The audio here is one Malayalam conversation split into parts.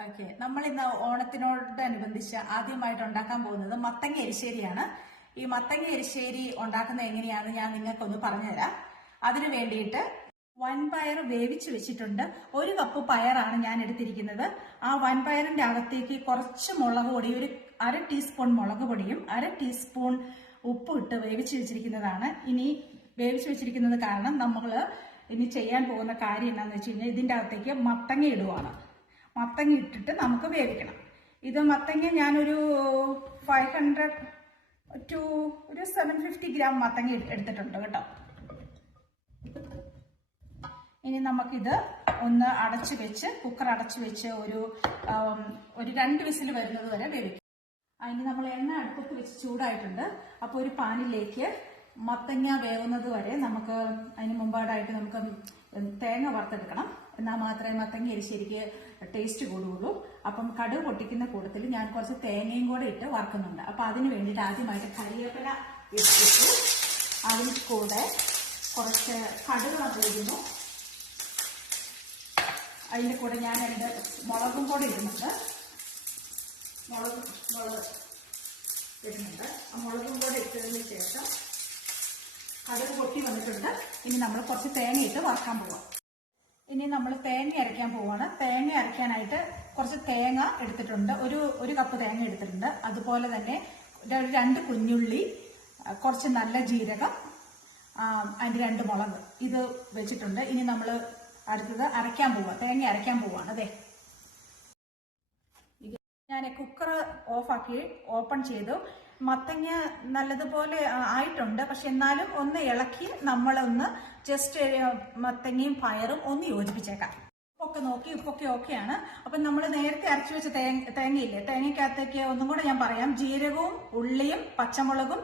ഓക്കെ, നമ്മൾ ഇന്ന് ഓണത്തിനോടനുബന്ധിച്ച് ആദ്യമായിട്ട് ഉണ്ടാക്കാൻ പോകുന്നത് മത്തങ്ങ എരിശ്ശേരിയാണ്. ഈ മത്തങ്ങ എരിശ്ശേരി ഉണ്ടാക്കുന്നത് എങ്ങനെയാണെന്ന് ഞാൻ നിങ്ങൾക്കൊന്ന് പറഞ്ഞുതരാം. അതിനു വേണ്ടിയിട്ട് വൻപയർ വേവിച്ച് വെച്ചിട്ടുണ്ട്. 1 കപ്പ് പയറാണ് ഞാൻ എടുത്തിരിക്കുന്നത്. ആ വൻപയറിന്റെ അകത്തേക്ക് കുറച്ച് മുളക് പൊടി, ഒരു 1/2 ടീസ്പൂൺ മുളക് പൊടിയും 1/2 ടീസ്പൂൺ ഉപ്പും ഇട്ട് വേവിച്ച് വെച്ചിരിക്കുന്നതാണ്. ഇനി വേവിച്ച് വെച്ചിരിക്കുന്നത് കാരണം നമ്മൾ ഇനി ചെയ്യാൻ പോകുന്ന കാര്യം എന്താണെന്ന് വെച്ച് കഴിഞ്ഞാൽ ഇതിന്റെ അകത്തേക്ക് മത്തങ്ങ ഇടുവാണ്. മത്തങ്ങ ഇട്ടിട്ട് നമുക്ക് വേവിക്കണം. ഇത് മത്തങ്ങ ഞാനൊരു 500 to 750 ഗ്രാം മത്തങ്ങ എടുത്തിട്ടുണ്ട് കേട്ടോ. ഇനി നമുക്കിത് ഒന്ന് അടച്ചു വെച്ച്, കുക്കർ അടച്ചു വെച്ച് ഒരു 2 വിസിൽ വരുന്നത് വരെ വേവിക്കും. അതിന് നമ്മൾ എണ്ണ അടുപ്പത്ത് വെച്ച് ചൂടായിട്ടുണ്ട്. അപ്പോൾ ഒരു പാനിലേക്ക് മത്തങ്ങ വേവുന്നത് വരെ നമുക്ക് അതിന് മുമ്പാടായിട്ട് നമുക്ക് തേങ്ങ വറുത്തെടുക്കണം. എന്നാൽ മാത്രമേ മത്തങ്ങ എരിശ്ശേരിക്ക് ടേസ്റ്റ് കൂടുകയുള്ളൂ. അപ്പം കടുക് പൊട്ടിക്കുന്ന കൂട്ടത്തിൽ ഞാൻ കുറച്ച് തേങ്ങയും കൂടെ ഇട്ട് വറുക്കുന്നുണ്ട്. അപ്പം അതിന് വേണ്ടിയിട്ട് ആദ്യമായിട്ട് കരിവേപ്പില ഇട്ടിട്ട് അതിന് കൂടെ കുറച്ച് കടുക് ഉപയോഗിക്കുന്നു. അതിൻ്റെ കൂടെ ഞാൻ എൻ്റെ മുളകും കൂടെ ഇടുന്നുണ്ട്. മുളക് ഇടുന്നുണ്ട്. ആ മുളകും കൂടെ ഇട്ടതിന് ശേഷം കടുക് പൊട്ടി വന്നിട്ടുണ്ട്. ഇനി നമ്മൾ കുറച്ച് തേങ്ങയിട്ട് വറക്കാൻ പോവാം. ഇനി നമ്മൾ തേങ്ങ അരയ്ക്കാൻ പോവാണ്. തേങ്ങ അരയ്ക്കാനായിട്ട് കുറച്ച് തേങ്ങ എടുത്തിട്ടുണ്ട്. ഒരു കപ്പ് തേങ്ങ എടുത്തിട്ടുണ്ട്. അതുപോലെ തന്നെ 2 കുഞ്ഞുള്ളി, കുറച്ച് നല്ല ജീരകം, അതിൻ്റെ 2 മുളക് ഇത് വെച്ചിട്ടുണ്ട്. ഇനി നമ്മൾ അടുത്തത് അരയ്ക്കാൻ പോവാം. തേങ്ങ അരയ്ക്കാൻ പോവാണ്. അതെ, ഞാൻ കുക്കർ ഓഫാക്കി ഓപ്പൺ ചെയ്തു. മത്തങ്ങ നല്ലതുപോലെ ആയിട്ടുണ്ട്. പക്ഷെ എന്നാലും ഒന്ന് ഇളക്കി നമ്മളൊന്ന് ജസ്റ്റ് മത്തങ്ങയും പയറും ഒന്ന് യോജിപ്പിച്ചേക്കാം. ഉപ്പൊക്കെ നോക്കി, ഉപ്പൊക്കെ ഓക്കെയാണ്. അപ്പം നമ്മൾ നേരത്തെ അരച്ചു വെച്ച തേങ്ങയില്ലേ, തേങ്ങയ്ക്കകത്തേക്ക് ഒന്നും കൂടെ ഞാൻ പറയാം. ജീരകവും ഉള്ളിയും പച്ചമുളകും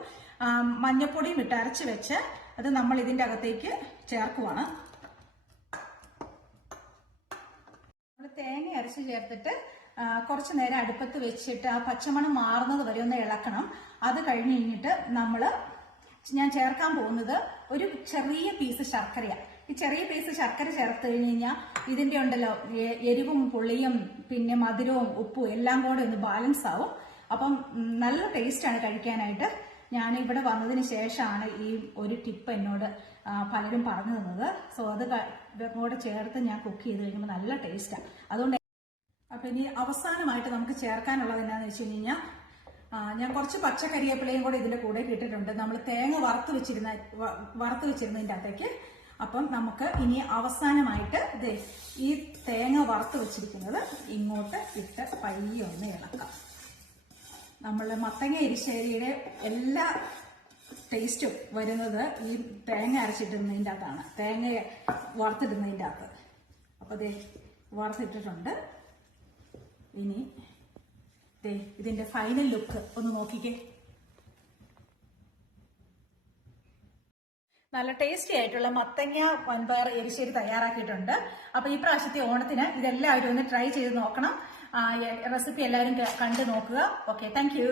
മഞ്ഞപ്പൊടിയും ഇട്ട് അരച്ചു വെച്ച് അത് നമ്മൾ ഇതിൻ്റെ അകത്തേക്ക് ചേർക്കുവാണ്. നമ്മൾ തേങ്ങ അരച്ച് ചേർത്തിട്ട് കുറച്ച് നേരം അടുപ്പത്ത് വെച്ചിട്ട് ആ പച്ചമണം മാറുന്നത് വരെ ഒന്ന് ഇളക്കണം. അത് കഴിഞ്ഞിട്ട് ഞാൻ ചേർക്കാൻ പോകുന്നത് ഒരു ചെറിയ പീസ് ശർക്കരയാണ്. ഈ ചെറിയ പീസ് ശർക്കര ചേർത്ത് കഴിഞ്ഞാൽ ഇതിന്റെ ഉണ്ടല്ലോ എരിവും പുളിയും പിന്നെ മധുരവും ഉപ്പും എല്ലാം കൂടെ ഒന്ന് ബാലൻസ് ആവും. അപ്പം നല്ല ടേസ്റ്റാണ് കഴിക്കാനായിട്ട്. ഞാൻ ഇവിടെ വന്നതിന് ശേഷമാണ് ഈ ഒരു ടിപ്പ് എന്നോട് പലരും പറഞ്ഞു തന്നത്. സോ അത് കൂടെ ചേർത്ത് ഞാൻ കുക്ക് ചെയ്ത് കഴിയുമ്പോൾ നല്ല ടേസ്റ്റാണ്. അതുകൊണ്ട് അപ്പൊ ഇനി അവസാനമായിട്ട് നമുക്ക് ചേർക്കാനുള്ളത് എന്താണെന്ന് വെച്ച് കഴിഞ്ഞാൽ ഞാൻ കുറച്ച് പച്ചക്കരിവേപ്പിലയും കൂടെ ഇതിന്റെ കൂടെ ഇട്ടിട്ടുണ്ട്. നമ്മൾ തേങ്ങ വറുത്ത് വെച്ചിരുന്നതിന്റെ അകത്തേക്ക്. അപ്പം നമുക്ക് ഇനി അവസാനമായിട്ട് ഈ തേങ്ങ വറുത്ത് വെച്ചിരിക്കുന്നത് ഇങ്ങോട്ട് ഇട്ട് പയ്യെ ഒന്ന് ഇളക്കാം. നമ്മൾ മത്തങ്ങ എരിശ്ശേരിയുടെ എല്ലാ ടേസ്റ്റും വരുന്നത് ഈ തേങ്ങ അരച്ചിടുന്നതിൻ്റെ അകത്താണ്, തേങ്ങ വറുത്തിടുന്നതിൻ്റെ അകത്ത്. അപ്പോൾ വറുത്തിട്ടിട്ടുണ്ട്. ഇനി ഇതിന്റെ ഫൈനൽ ലുക്ക് ഒന്ന് നോക്കിക്കേ. നല്ല ടേസ്റ്റി ആയിട്ടുള്ള മത്തങ്ങ വൻപയർ എരിശ്ശേരി തയ്യാറാക്കിയിട്ടുണ്ട്. അപ്പൊ ഈ പ്രാവശ്യത്തെ ഓണത്തിന് ഇതെല്ലാവരും ഒന്ന് ട്രൈ ചെയ്ത് നോക്കണം. റെസിപ്പി എല്ലാവരും കണ്ടു നോക്കുക. Okay, thank you.